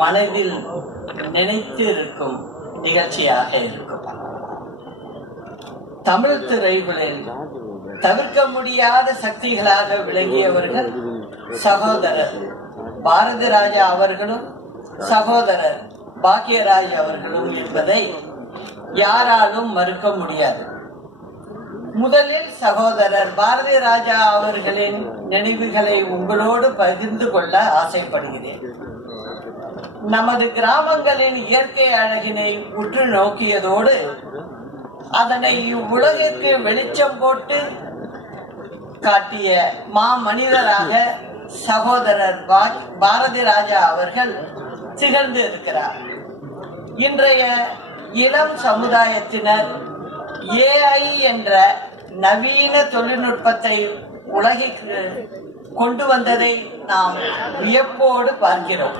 மனதில் நினைத்து இருக்கும் நிகழ்ச்சியாக இருக்கும். தமிழ் திரைகளில் தவிர்க்க முடியாத சக்திகளாக விளங்கியவர்கள் சகோதரர் பாரதி ராஜா அவர்களும் சகோதரர் பாக்கியராஜ் அவர்களும் என்பதை யாராலும் மறுக்க முடியாது. முதலில் சகோதரர் பாரதி ராஜா அவர்களின் நினைவுகளை உங்களோடு பகிர்ந்து கொள்ள ஆசைப்படுகிறேன். நமது கிராமங்களின் இயற்கை அழகினை உற்று நோக்கியதோடு அதனை இவ்வுலகிற்கு வெளிச்சம் போட்டு காட்டிய மனிதராக சகோதரர் பாரதி ராஜா அவர்கள் திகழ்ந்து இருக்கிறார். இன்றைய இளம் சமுதாயத்தினர் AI என்ற நவீன தொழில்நுட்பத்தை உலகிற்கு கொண்டு வந்ததை நாம் வியப்போடு பார்க்கிறோம்.